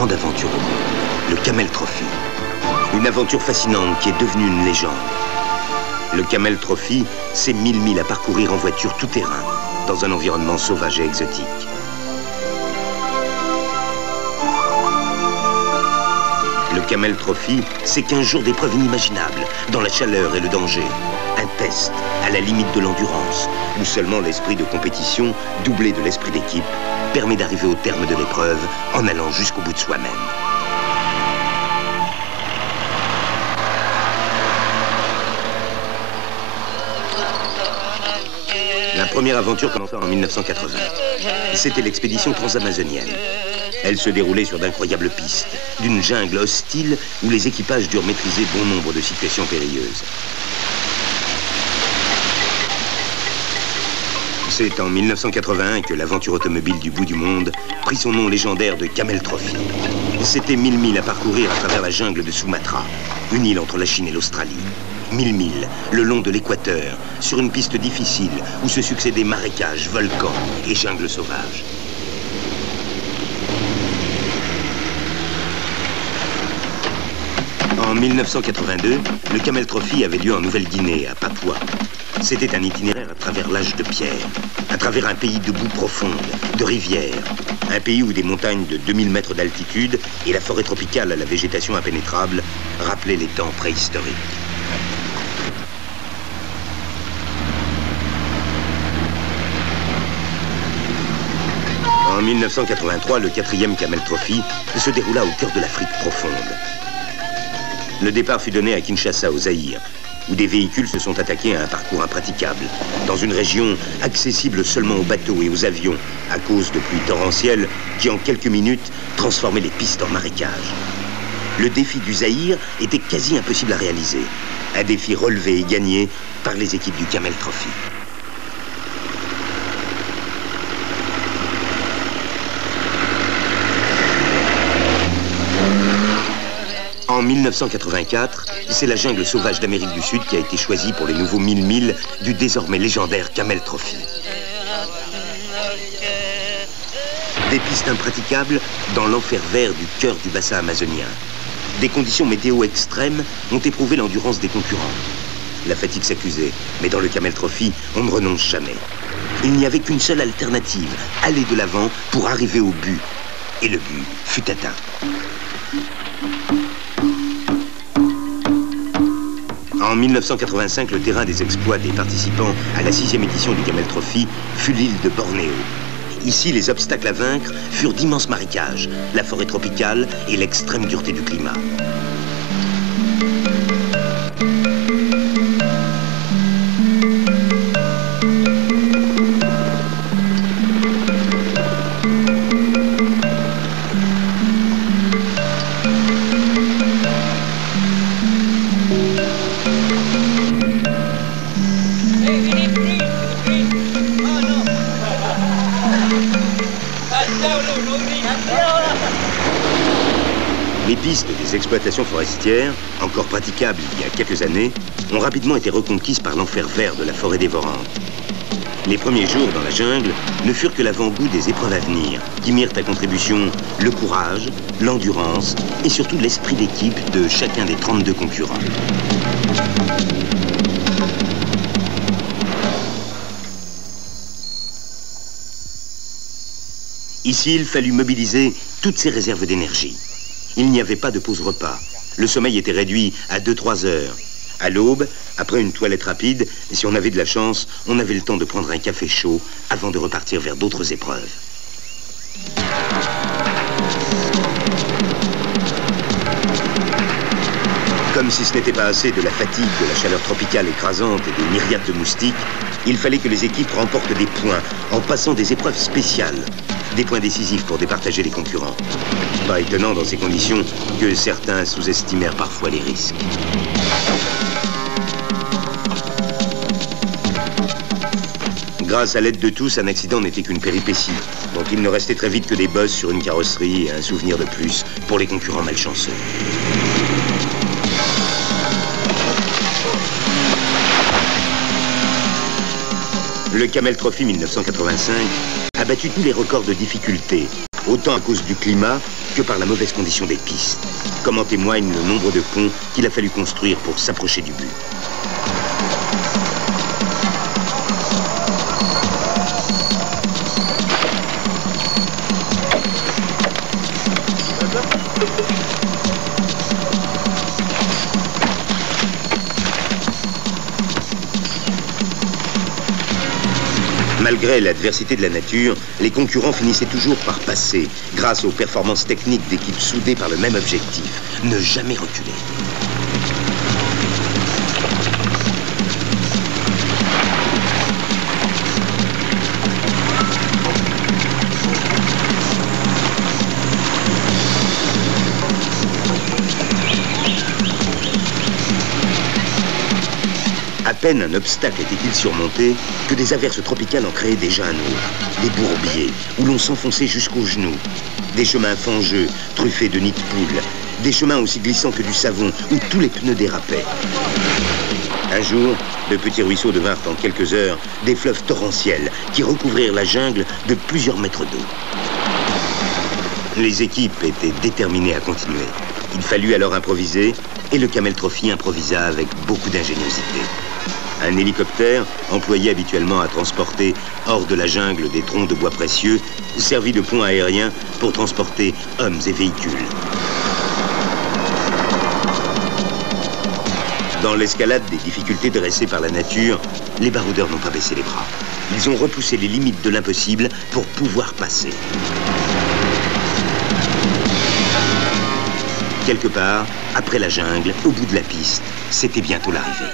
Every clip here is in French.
grande aventure au monde, le Camel Trophy. Une aventure fascinante qui est devenue une légende. Le Camel Trophy, c'est 1000 milles à parcourir en voiture tout-terrain, dans un environnement sauvage et exotique. Le Camel Trophy, c'est 15 jours d'épreuves inimaginables, dans la chaleur et le danger. Un test à la limite de l'endurance, où seulement l'esprit de compétition, doublé de l'esprit d'équipe, permet d'arriver au terme de l'épreuve en allant jusqu'au bout de soi-même. La première aventure commença en 1980. C'était l'expédition transamazonienne. Elle se déroulait sur d'incroyables pistes, d'une jungle hostile où les équipages durent maîtriser bon nombre de situations périlleuses. C'est en 1981 que l'aventure automobile du bout du monde prit son nom légendaire de Camel Trophy. C'était 1000 milles à parcourir à travers la jungle de Sumatra, une île entre la Chine et l'Australie. 1000 milles, le long de l'équateur, sur une piste difficile où se succédaient marécages, volcans et jungles sauvages. En 1982, le Camel Trophy avait lieu en Nouvelle-Guinée, à Papua. C'était un itinéraire à travers l'âge de pierre, à travers un pays de boue profonde, de rivières, un pays où des montagnes de 2000 mètres d'altitude et la forêt tropicale à la végétation impénétrable rappelaient les temps préhistoriques. En 1983, le 4e Camel Trophy se déroula au cœur de l'Afrique profonde. Le départ fut donné à Kinshasa, au Zaïre, où des véhicules se sont attaqués à un parcours impraticable, dans une région accessible seulement aux bateaux et aux avions, à cause de pluies torrentielles qui, en quelques minutes, transformaient les pistes en marécages. Le défi du Zaïre était quasi impossible à réaliser. Un défi relevé et gagné par les équipes du Camel Trophy. En 1984, c'est la jungle sauvage d'Amérique du Sud qui a été choisie pour les nouveaux 1000 milles du désormais légendaire Camel Trophy. Des pistes impraticables dans l'enfer vert du cœur du bassin amazonien. Des conditions météo extrêmes ont éprouvé l'endurance des concurrents. La fatigue s'accusait, mais dans le Camel Trophy, on ne renonce jamais. Il n'y avait qu'une seule alternative, aller de l'avant pour arriver au but. Et le but fut atteint. En 1985, le terrain des exploits des participants à la 6e édition du Camel Trophy fut l'île de Bornéo. Ici, les obstacles à vaincre furent d'immenses marécages, la forêt tropicale et l'extrême dureté du climat. Les pistes des exploitations forestières, encore praticables il y a quelques années, ont rapidement été reconquises par l'enfer vert de la forêt dévorante. Les premiers jours dans la jungle ne furent que l'avant-goût des épreuves à venir, qui mirent à contribution le courage, l'endurance et surtout l'esprit d'équipe de chacun des 32 concurrents. Ici, il fallut mobiliser toutes ses réserves d'énergie. Il n'y avait pas de pause repas. Le sommeil était réduit à 2-3 heures. À l'aube, après une toilette rapide, si on avait de la chance, on avait le temps de prendre un café chaud avant de repartir vers d'autres épreuves. Comme si ce n'était pas assez de la fatigue, de la chaleur tropicale écrasante et des myriades de moustiques, il fallait que les équipes remportent des points en passant des épreuves spéciales. Des points décisifs pour départager les concurrents. Pas étonnant dans ces conditions que certains sous-estimèrent parfois les risques. Grâce à l'aide de tous, un accident n'était qu'une péripétie, dont il ne restait très vite que des bosses sur une carrosserie et un souvenir de plus pour les concurrents malchanceux. Le Camel Trophy 1985 a battu tous les records de difficulté, autant à cause du climat que par la mauvaise condition des pistes, comme en témoigne le nombre de ponts qu'il a fallu construire pour s'approcher du but. Malgré l'adversité de la nature, les concurrents finissaient toujours par passer, grâce aux performances techniques d'équipes soudées par le même objectif, ne jamais reculer. À peine un obstacle était-il surmonté que des averses tropicales en créaient déjà un autre. Des bourbiers où l'on s'enfonçait jusqu'aux genoux. Des chemins fangeux, truffés de nids de poules. Des chemins aussi glissants que du savon où tous les pneus dérapaient. Un jour, de petits ruisseaux devinrent en quelques heures des fleuves torrentiels qui recouvrirent la jungle de plusieurs mètres d'eau. Les équipes étaient déterminées à continuer. Il fallut alors improviser et le Camel Trophy improvisa avec beaucoup d'ingéniosité. Un hélicoptère, employé habituellement à transporter hors de la jungle des troncs de bois précieux, servit de pont aérien pour transporter hommes et véhicules. Dans l'escalade des difficultés dressées par la nature, les baroudeurs n'ont pas baissé les bras. Ils ont repoussé les limites de l'impossible pour pouvoir passer. Quelque part, après la jungle, au bout de la piste, c'était bientôt l'arrivée.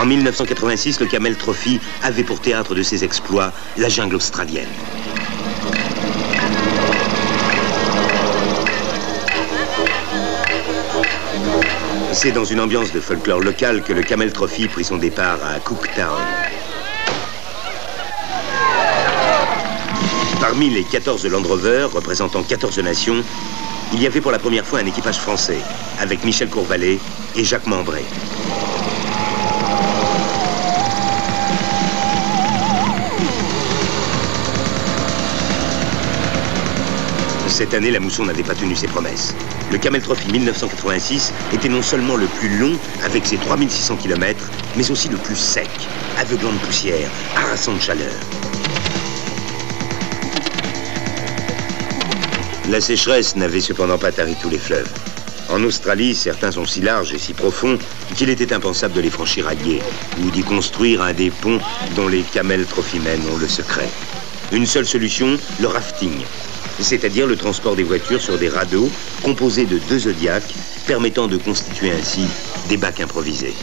En 1986, le Camel Trophy avait pour théâtre de ses exploits la jungle australienne. C'est dans une ambiance de folklore local que le Camel Trophy prit son départ à Cooktown. Parmi les 14 Land Rover, représentant 14 nations, il y avait pour la première fois un équipage français, avec Michel Courvalet et Jacques Membret. Cette année, la mousson n'avait pas tenu ses promesses. Le Camel Trophy 1986 était non seulement le plus long, avec ses 3600 km, mais aussi le plus sec, aveuglant de poussière, harassant de chaleur. La sécheresse n'avait cependant pas tari tous les fleuves. En Australie, certains sont si larges et si profonds qu'il était impensable de les franchir à gué ou d'y construire un des ponts dont les Camel Trophymen ont le secret. Une seule solution, le rafting, c'est-à-dire le transport des voitures sur des radeaux composés de 2 zodiacs, permettant de constituer ainsi des bacs improvisés.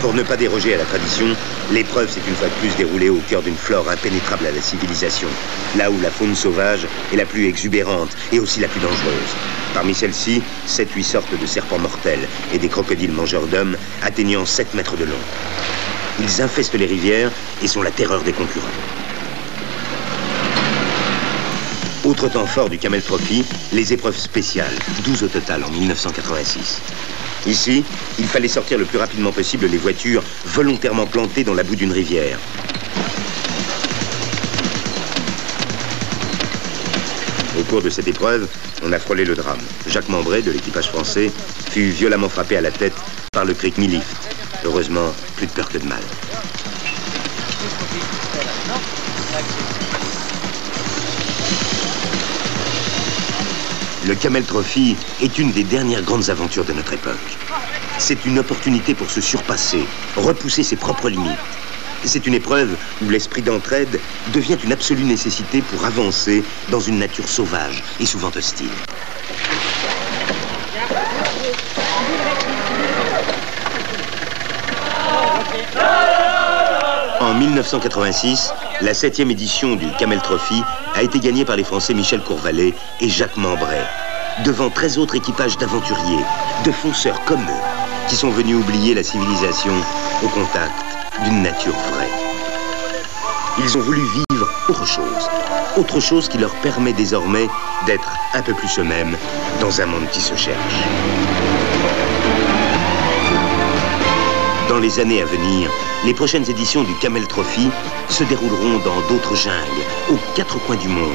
Pour ne pas déroger à la tradition, l'épreuve s'est une fois de plus déroulée au cœur d'une flore impénétrable à la civilisation, là où la faune sauvage est la plus exubérante et aussi la plus dangereuse. Parmi celles-ci, 7-8 sortes de serpents mortels et des crocodiles mangeurs d'hommes atteignant 7 mètres de long. Ils infestent les rivières et sont la terreur des concurrents. Autre temps fort du Camel Trophy, les épreuves spéciales, 12 au total en 1986. Ici, il fallait sortir le plus rapidement possible les voitures volontairement plantées dans la boue d'une rivière. Au cours de cette épreuve, on a frôlé le drame. Jacques Membret, de l'équipage français, fut violemment frappé à la tête par le Creek Milift. Heureusement, plus de peur que de mal. Le Camel Trophy est une des dernières grandes aventures de notre époque. C'est une opportunité pour se surpasser, repousser ses propres limites. C'est une épreuve où l'esprit d'entraide devient une absolue nécessité pour avancer dans une nature sauvage et souvent hostile. 1986, la 7e édition du Camel Trophy a été gagnée par les Français Michel Courvalet et Jacques Membray, devant 13 autres équipages d'aventuriers, de fonceurs comme eux, qui sont venus oublier la civilisation au contact d'une nature vraie. Ils ont voulu vivre autre chose qui leur permet désormais d'être un peu plus eux-mêmes dans un monde qui se cherche. Dans les années à venir, les prochaines éditions du Camel Trophy se dérouleront dans d'autres jungles, aux 4 coins du monde,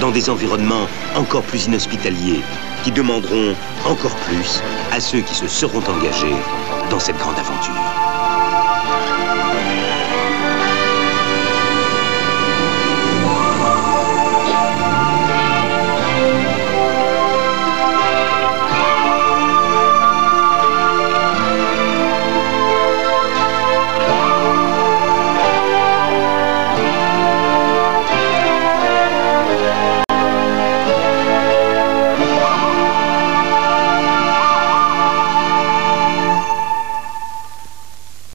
dans des environnements encore plus inhospitaliers, qui demanderont encore plus à ceux qui se seront engagés dans cette grande aventure.